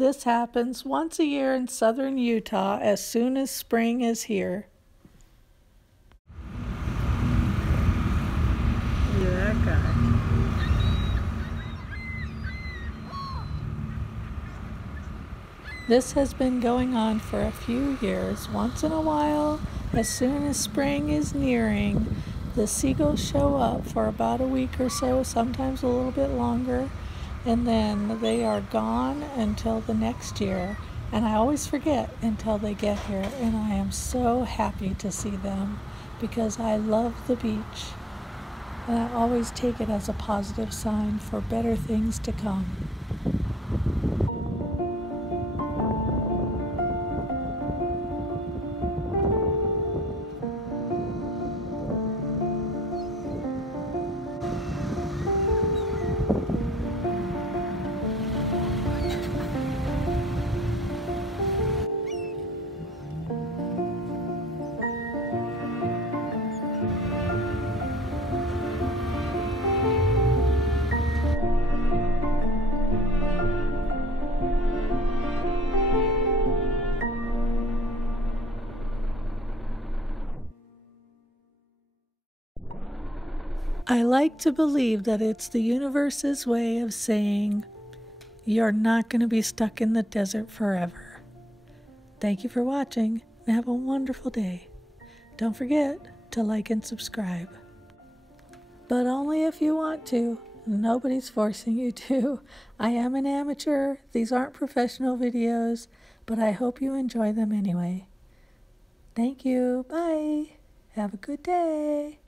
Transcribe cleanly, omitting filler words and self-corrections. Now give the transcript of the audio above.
This happens once a year in southern Utah as soon as spring is here. Look at that guy. This has been going on for a few years. Once in a while, as soon as spring is nearing, the seagulls show up for about a week or so, sometimes a little bit longer, and then they are gone until the next year. And I always forget until they get here, and I am so happy to see them because I love the beach. And I always take it as a positive sign for better things to come. I like to believe that it's the universe's way of saying, you're not going to be stuck in the desert forever. Thank you for watching and have a wonderful day. Don't forget to like and subscribe. But only if you want to. Nobody's forcing you to. I am an amateur. These aren't professional videos, but I hope you enjoy them anyway. Thank you. Bye. Have a good day.